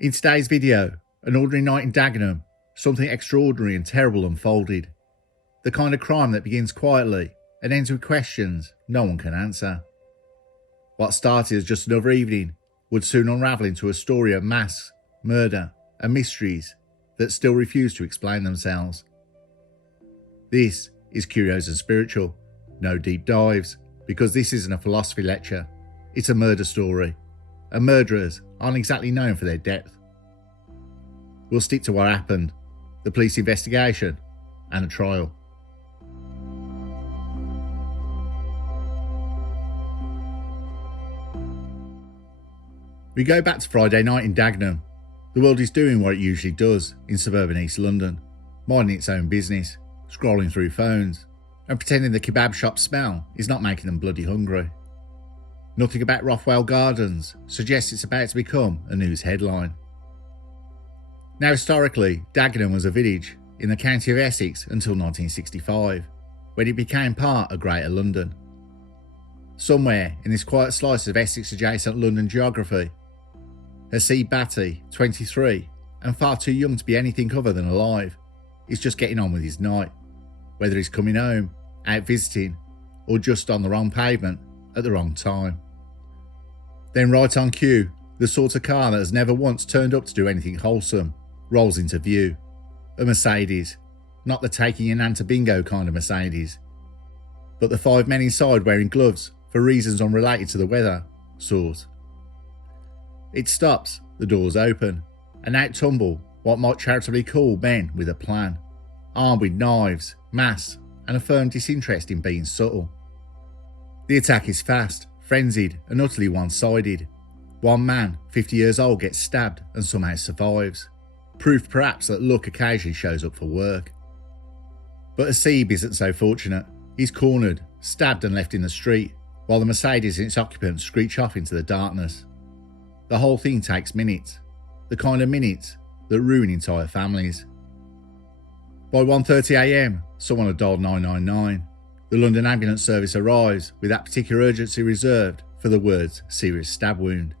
In today's video, an ordinary night in Dagenham, something extraordinary and terrible unfolded. The kind of crime that begins quietly and ends with questions no one can answer. What started as just another evening would soon unravel into a story of mass, murder and mysteries that still refuse to explain themselves. This is Curios&Spiritual. No deep dives, because this isn't a philosophy lecture. It's a murder story, and murderers aren't exactly known for their depth. We'll stick to what happened, the police investigation, and a trial. We go back to Friday night in Dagenham. The world is doing what it usually does in suburban East London, minding its own business, scrolling through phones, and pretending the kebab shop smell is not making them bloody hungry. Nothing about Rothwell Gardens suggests it's about to become a news headline. Now historically, Dagenham was a village in the county of Essex until 1965, when it became part of Greater London. Somewhere in this quiet slice of Essex-adjacent London geography, Haseeb Bhatti, 23, and far too young to be anything other than alive, is just getting on with his night, whether he's coming home, out visiting, or just on the wrong pavement at the wrong time. Then right on cue, the sort of car that has never once turned up to do anything wholesome rolls into view. A Mercedes, not the taking your nan to bingo kind of Mercedes, but the 5 men inside wearing gloves for reasons unrelated to the weather sort. It stops, the doors open, and out tumble what might charitably call men with a plan, armed with knives, mass, and a firm disinterest in being subtle. The attack is fast, frenzied, and utterly one-sided. One man, 50 years old, gets stabbed and somehow survives. Proof perhaps that luck occasionally shows up for work. But Haseeb isn't so fortunate. He's cornered, stabbed and left in the street, while the Mercedes and its occupants screech off into the darkness. The whole thing takes minutes, the kind of minutes that ruin entire families. By 1:30 a.m, someone had dialed 999. The London Ambulance Service arrives with that particular urgency reserved for the words serious stab wound.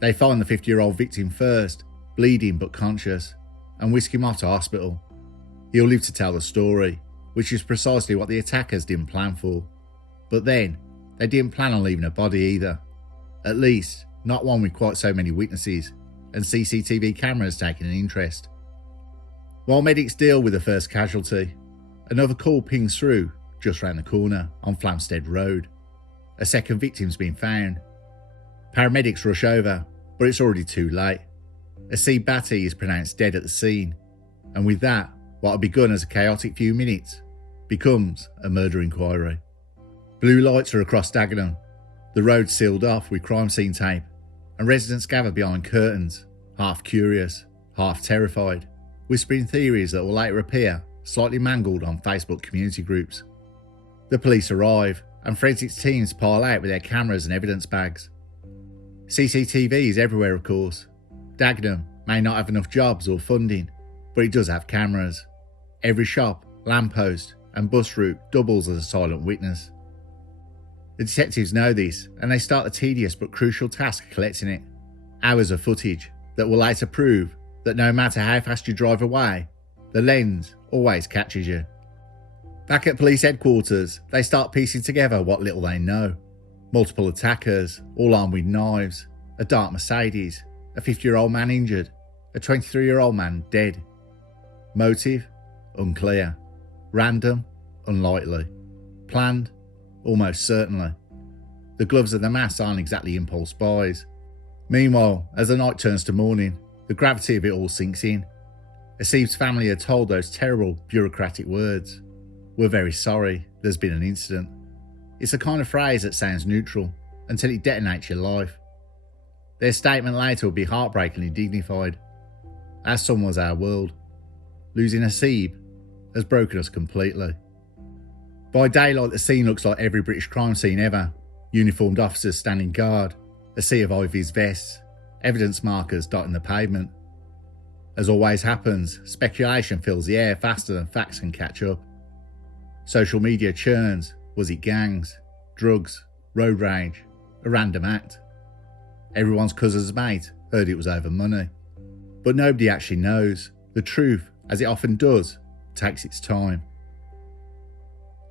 They find the 50-year-old victim first, bleeding but conscious, and whisk him off to hospital. He'll live to tell the story, which is precisely what the attackers didn't plan for. But then, they didn't plan on leaving a body either. At least, not one with quite so many witnesses, and CCTV cameras taking an interest. While medics deal with the first casualty, another call pings through just round the corner on Flamstead Road. A second victim's been found. Paramedics rush over, but it's already too late. Haseeb Bhatti is pronounced dead at the scene, and with that, what had begun as a chaotic few minutes becomes a murder inquiry. Blue lights are across Dagenham, the road sealed off with crime scene tape, and residents gather behind curtains, half curious, half terrified, whispering theories that will later appear slightly mangled on Facebook community groups. The police arrive, and forensics teams pile out with their cameras and evidence bags. CCTV is everywhere, of course. Dagenham may not have enough jobs or funding, but it does have cameras. Every shop, lamppost, and bus route doubles as a silent witness. The detectives know this, and they start the tedious but crucial task of collecting it. Hours of footage that will later prove that no matter how fast you drive away, the lens always catches you. Back at police headquarters, they start piecing together what little they know. Multiple attackers, all armed with knives, a dark Mercedes, a 50-year-old man injured, a 23-year-old man dead. Motive? Unclear. Random? Unlikely. Planned? Almost certainly. The gloves of the mass aren't exactly impulse buys. Meanwhile, as the night turns to morning, the gravity of it all sinks in. Haseeb's family are told those terrible bureaucratic words. "We're very sorry, there's been an incident." It's a kind of phrase that sounds neutral until it detonates your life. Their statement later will be heartbreakingly dignified. Our son was our world. Losing Haseeb has broken us completely. By daylight, the scene looks like every British crime scene ever. Uniformed officers standing guard, a sea of high-vis vests, evidence markers dotting the pavement. As always happens, speculation fills the air faster than facts can catch up. Social media churns. Was it gangs, drugs, road rage, a random act? Everyone's cousin's mate heard it was over money. But nobody actually knows. The truth, as it often does, takes its time.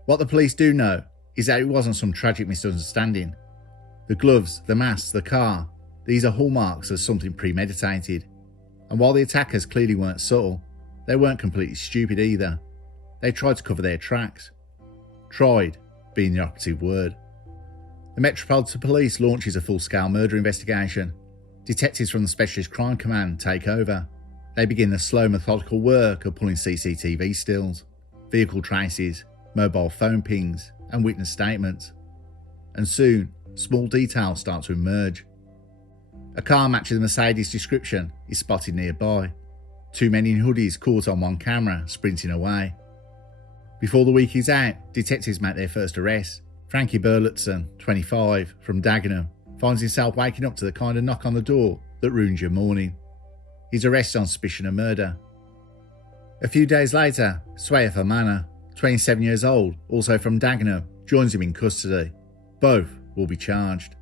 What the police do know is that it wasn't some tragic misunderstanding. The gloves, the mask, the car, these are hallmarks of something premeditated. And while the attackers clearly weren't subtle, they weren't completely stupid either. They tried to cover their tracks. Tried being the operative word. The Metropolitan Police launches a full-scale murder investigation. Detectives from the Specialist Crime Command take over. They begin the slow, methodical work of pulling CCTV stills, vehicle traces, mobile phone pings, and witness statements. And soon, small details start to emerge. A car matching the Mercedes description is spotted nearby. Two men in hoodies caught on one camera, sprinting away. Before the week is out, detectives make their first arrest. Frankie Burletson, 25, from Dagenham, finds himself waking up to the kind of knock on the door that ruins your morning. He's arrested on suspicion of murder. A few days later, Swayf Amana, 27 years old, also from Dagenham, joins him in custody. Both will be charged.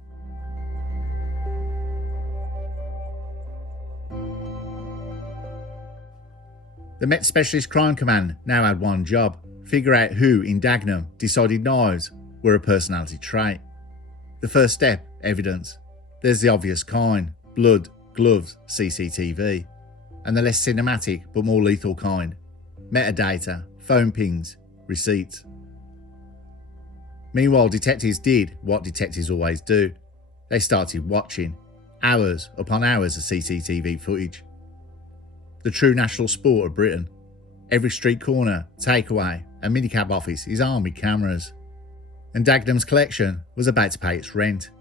The Met Specialist Crime Command now had one job: figure out who in Dagenham decided knives were a personality trait. The first step, evidence. There's the obvious kind: blood, gloves, CCTV. And the less cinematic but more lethal kind: metadata, phone pings, receipts. Meanwhile, detectives did what detectives always do. They started watching. Hours upon hours of CCTV footage. The true national sport of Britain. Every street corner, takeaway, and minicab office is armed with cameras. And Dagenham's collection was about to pay its rent.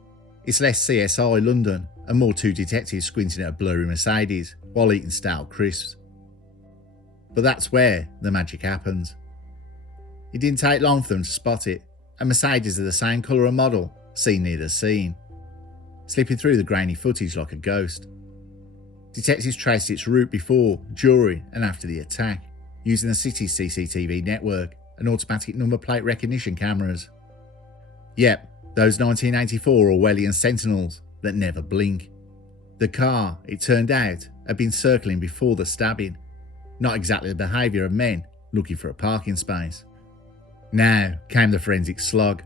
It's less CSI London and more two detectives squinting at a blurry Mercedes while eating stale crisps. But that's where the magic happens. It didn't take long for them to spot it. A Mercedes of the same colour and model seen near the scene, slipping through the grainy footage like a ghost. Detectives traced its route before, during and after the attack, using the city's CCTV network and automatic number plate recognition cameras. Yep, those 1984 Orwellian sentinels that never blink. The car, it turned out, had been circling before the stabbing. Not exactly the behaviour of men looking for a parking space. Now came the forensic slog.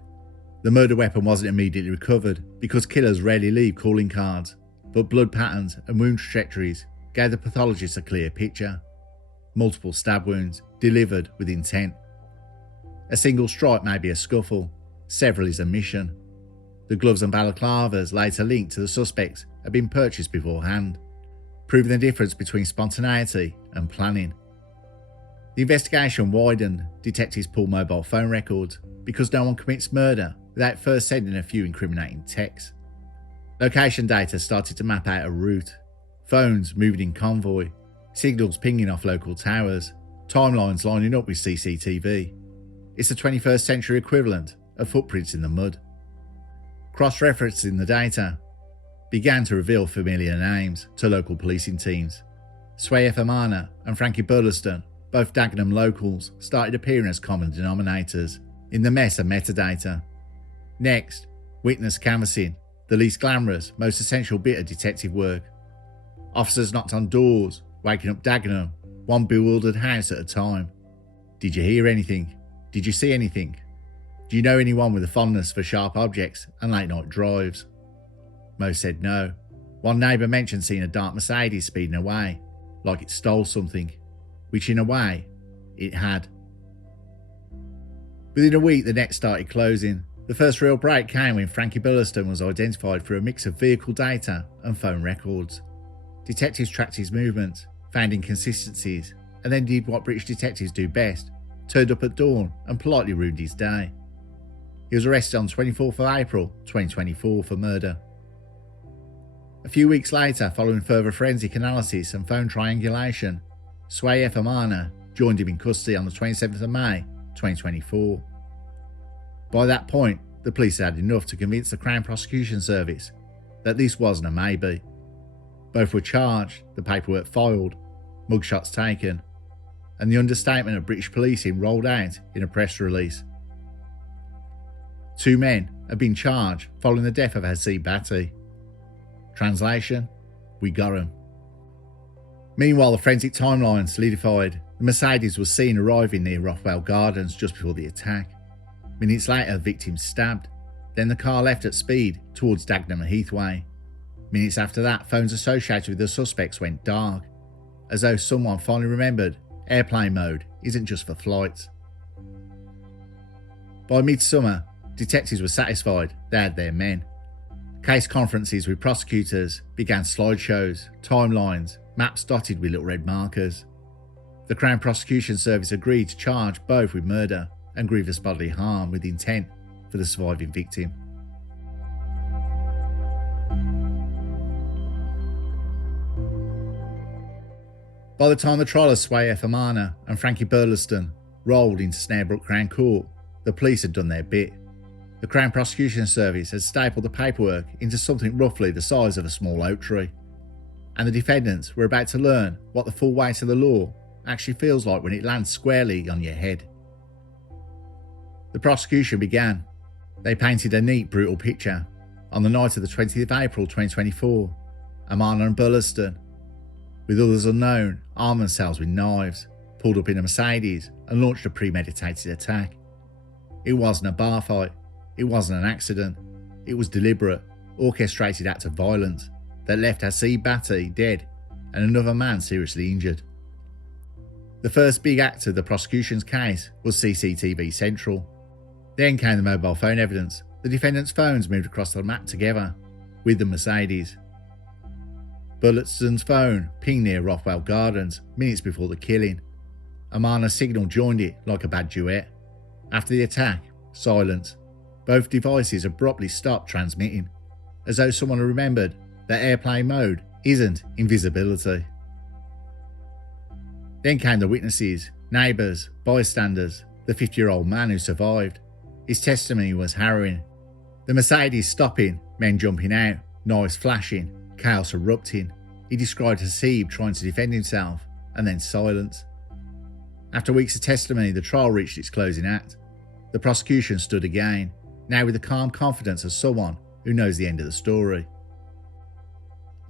The murder weapon wasn't immediately recovered because killers rarely leave calling cards, but blood patterns and wound trajectories gave the pathologist a clear picture. Multiple stab wounds, delivered with intent. A single strike may be a scuffle, several is a mission. The gloves and balaclavas later linked to the suspects had been purchased beforehand, proving the difference between spontaneity and planning. The investigation widened. Detectives pulled mobile phone records because no one commits murder without first sending a few incriminating texts. Location data started to map out a route. Phones moving in convoy, signals pinging off local towers, timelines lining up with CCTV. It's the 21st century equivalent of footprints in the mud. Cross-referencing the data began to reveal familiar names to local policing teams. Swayf Amana and Frankie Burletson, both Dagenham locals, started appearing as common denominators in the mess of metadata. Next, witness canvassing, the least glamorous, most essential bit of detective work. Officers knocked on doors, waking up Dagenham, one bewildered house at a time. Did you hear anything? Did you see anything? Do you know anyone with a fondness for sharp objects and late night drives? Most said no. One neighbour mentioned seeing a dark Mercedes speeding away, like it stole something, which in a way, it had. Within a week, the net started closing. The first real break came when Frankie Burletson was identified through a mix of vehicle data and phone records. Detectives tracked his movements, found inconsistencies, and then did what British detectives do best: turned up at dawn and politely ruined his day. He was arrested on 24th of April 2024 for murder. A few weeks later, following further forensic analysis and phone triangulation, Swayf Amana joined him in custody on the 27th of May 2024. By that point, the police had enough to convince the Crown Prosecution Service that this wasn't a maybe. Both were charged, the paperwork filed, mugshots taken, and the understatement of British policing rolled out in a press release. 2 men have been charged following the death of Haseeb Bhatti. Translation: we got him. Meanwhile, the forensic timeline solidified. The Mercedes was seen arriving near Rothwell Gardens just before the attack. Minutes later, the victim stabbed. Then the car left at speed towards Dagenham Heathway. Minutes after that, phones associated with the suspects went dark, as though someone finally remembered airplane mode isn't just for flights. By midsummer, detectives were satisfied they had their men. Case conferences with prosecutors began slideshows, timelines, maps dotted with little red markers. The Crown Prosecution Service agreed to charge both with murder and grievous bodily harm with intent for the surviving victim. By the time the trial of Swayf, Amana and Frankie Burletson rolled into Snarebrook Crown Court, the police had done their bit. The Crown Prosecution Service had stapled the paperwork into something roughly the size of a small oak tree, and the defendants were about to learn what the full weight of the law actually feels like when it lands squarely on your head. The prosecution began. They painted a neat, brutal picture. On the night of the 20th of April 2024, Amana and Burletson, with others unknown, armed themselves with knives, pulled up in a Mercedes and launched a premeditated attack. It wasn't a bar fight. It wasn't an accident. It was deliberate, orchestrated act of violence that left Haseeb Bhatti dead and another man seriously injured. The first big act of the prosecution's case was CCTV Central. Then came the mobile phone evidence. The defendants' phones moved across the map together with the Mercedes. Burletson's phone pinged near Rothwell Gardens minutes before the killing. Amana's signal joined it like a bad duet. After the attack, silence. Both devices abruptly stopped transmitting, as though someone remembered that airplane mode isn't invisibility. Then came the witnesses, neighbours, bystanders, the 50-year-old man who survived. His testimony was harrowing. The Mercedes stopping, men jumping out, knives flashing, chaos erupting. He described Haseeb trying to defend himself, and then silence. After weeks of testimony, the trial reached its closing act. The prosecution stood again, now with the calm confidence of someone who knows the end of the story.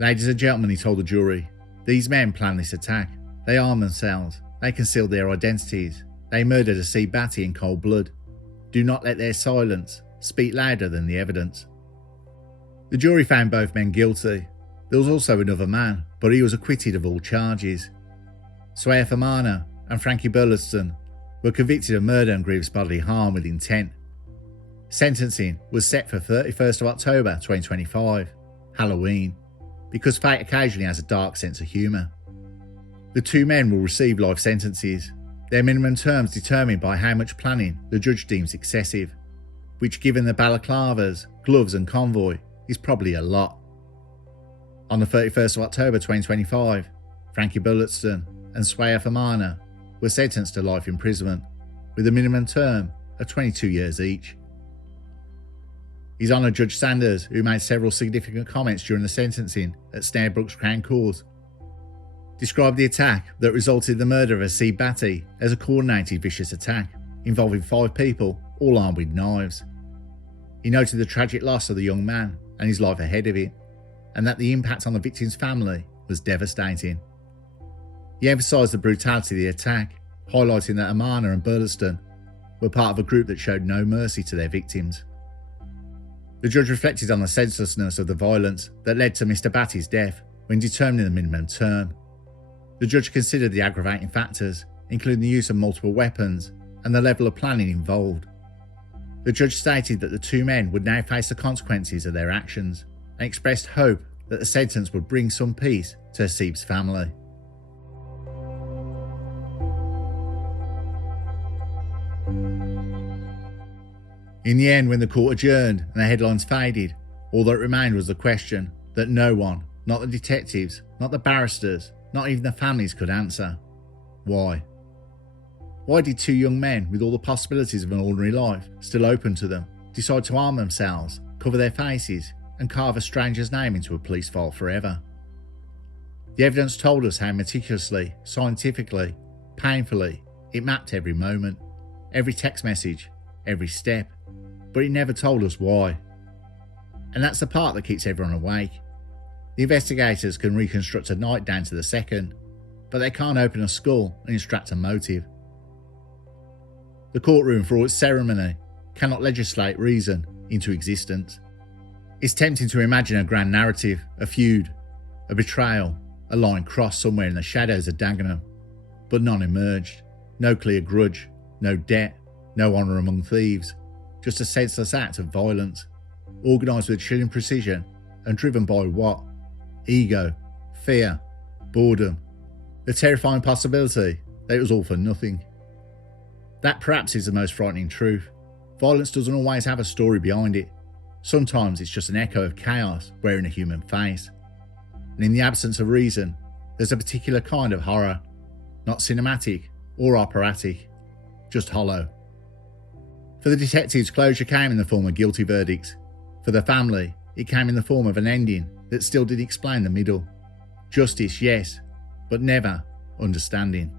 Ladies and gentlemen, he told the jury, these men planned this attack. They armed themselves. They concealed their identities. They murdered Haseeb Bhatti in cold blood. Do not let their silence speak louder than the evidence. The jury found both men guilty. There was also another man, but he was acquitted of all charges. Swayf, Amana and Frankie Burletson were convicted of murder and grievous bodily harm with intent. Sentencing was set for 31st of October 2025, Halloween, because fate occasionally has a dark sense of humour. The two men will receive life sentences, their minimum terms determined by how much planning the judge deems excessive, which given the balaclavas, gloves and convoy is probably a lot. On the 31st of October 2025, Frankie Burletson and Swayf Amana were sentenced to life imprisonment, with a minimum term of 22 years each. His Honour Judge Sanders, who made several significant comments during the sentencing at Snarebrook's Crown Court, described the attack that resulted in the murder of Haseeb Bhatti as a coordinated vicious attack involving 5 people, all armed with knives. He noted the tragic loss of the young man and his life ahead of it, and that the impact on the victim's family was devastating. He emphasised the brutality of the attack, highlighting that Amana and Burletson were part of a group that showed no mercy to their victims. The judge reflected on the senselessness of the violence that led to Mr. Bhatti's death when determining the minimum term. The judge considered the aggravating factors, including the use of multiple weapons and the level of planning involved. The judge stated that the two men would now face the consequences of their actions and expressed hope that the sentence would bring some peace to Haseeb's family. In the end, when the court adjourned and the headlines faded, all that remained was the question that no one, not the detectives, not the barristers, not even the families could answer. Why? Why did two young men with all the possibilities of an ordinary life still open to them decide to arm themselves, cover their faces and carve a stranger's name into a police file forever? The evidence told us how meticulously, scientifically, painfully it mapped every moment, every text message, every step, but it never told us why. And that's the part that keeps everyone awake. The investigators can reconstruct a night down to the second, but they can't open a skull and extract a motive. The courtroom, for all its ceremony, cannot legislate reason into existence. It's tempting to imagine a grand narrative, a feud, a betrayal, a line crossed somewhere in the shadows of Dagenham, but none emerged. No clear grudge, no debt, no honour among thieves, just a senseless act of violence, organised with chilling precision and driven by what? Ego, fear, boredom, the terrifying possibility that it was all for nothing. That perhaps is the most frightening truth. Violence doesn't always have a story behind it. Sometimes it's just an echo of chaos wearing a human face. And in the absence of reason, there's a particular kind of horror, not cinematic or operatic, just hollow. For the detectives, closure came in the form of guilty verdicts. For the family, it came in the form of an ending that still did explain the middle. Justice, yes, but never understanding.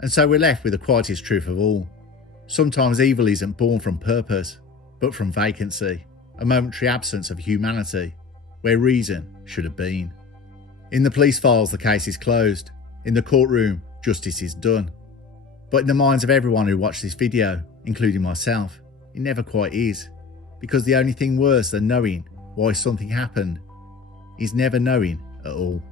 And so we're left with the quietest truth of all. Sometimes evil isn't born from purpose, but from vacancy, a momentary absence of humanity, where reason should have been. In the police files, the case is closed. In the courtroom, justice is done. But in the minds of everyone who watched this video, including myself, it never quite is. Because the only thing worse than knowing why something happened is never knowing at all.